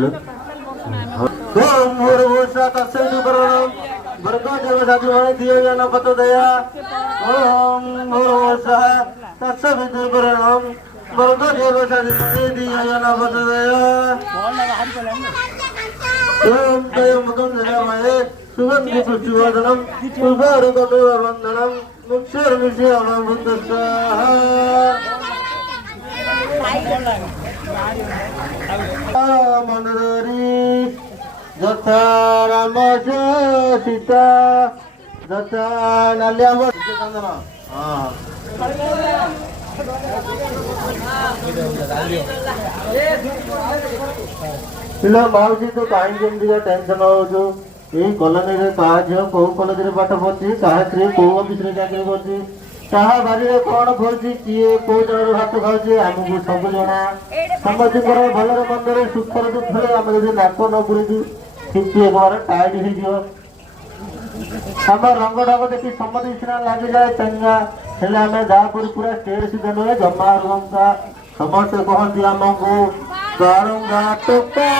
ओम भूर्भुवस्सुवः तत्सवितुर्वरेण्यं भर्गो देवस्य धीमहि धियो यो न प्रचोदयात्। ओम भूर्भुवस्सुवः तत्सवितुर्वरेण्यं भर्गो देवस्य धीमहि धियो यो न प्रचोदयात्। ओम त्र्यंबकं यजामहे सुगन्धिं पुष्टिवर्धनं पुष्पाणि वन्दनं मुक्षुर्विषयाणां मनोरी यथा राम सीता यथा नालिया पिला माउसी तो कहीं टेंशन हो कॉलोनी क्या झील कौ कॉलेज पाठ पढ़ी क्या स्त्री कौ अफिस चाकरी कर बारी कौन फलुची किए कौ जगह भात खाऊे आमको सब जना समस्त भलर मंदर सुखर दुखरे आम जो नाक न पुरी ठीक एक बार टाइट हो आम रंग ढंग देखी समझ सीना लग जाए चंगा हेले आम दापुरी पूरा स्टेट सीधा नुहे जमा रंगा समस्ते कहती आमको बारंगा टोका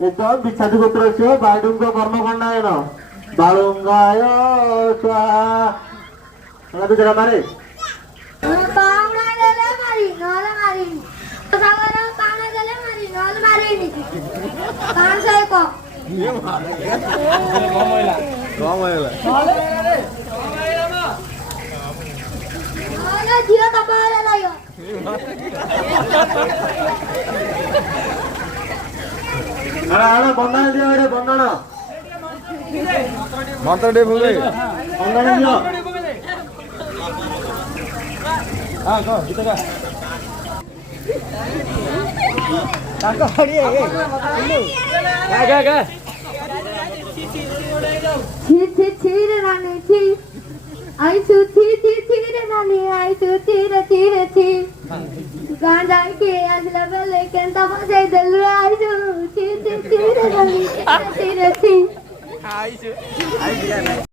एकदम विच्छादी गोत्र से बाडुंग कर्म खंडायन बालुंगाय स्वाहा जरा मारे बंधन दियो बंधन मंत्र डे भूले बंधन दियो हां को गीत गा ताको हड़ी ए गा छी रे रानी छी आई सु छी रे रानी आई सु रे छी गांजा के आजला बेले केंता बसे दिल आई सु छी रे रानी रे छी आई सु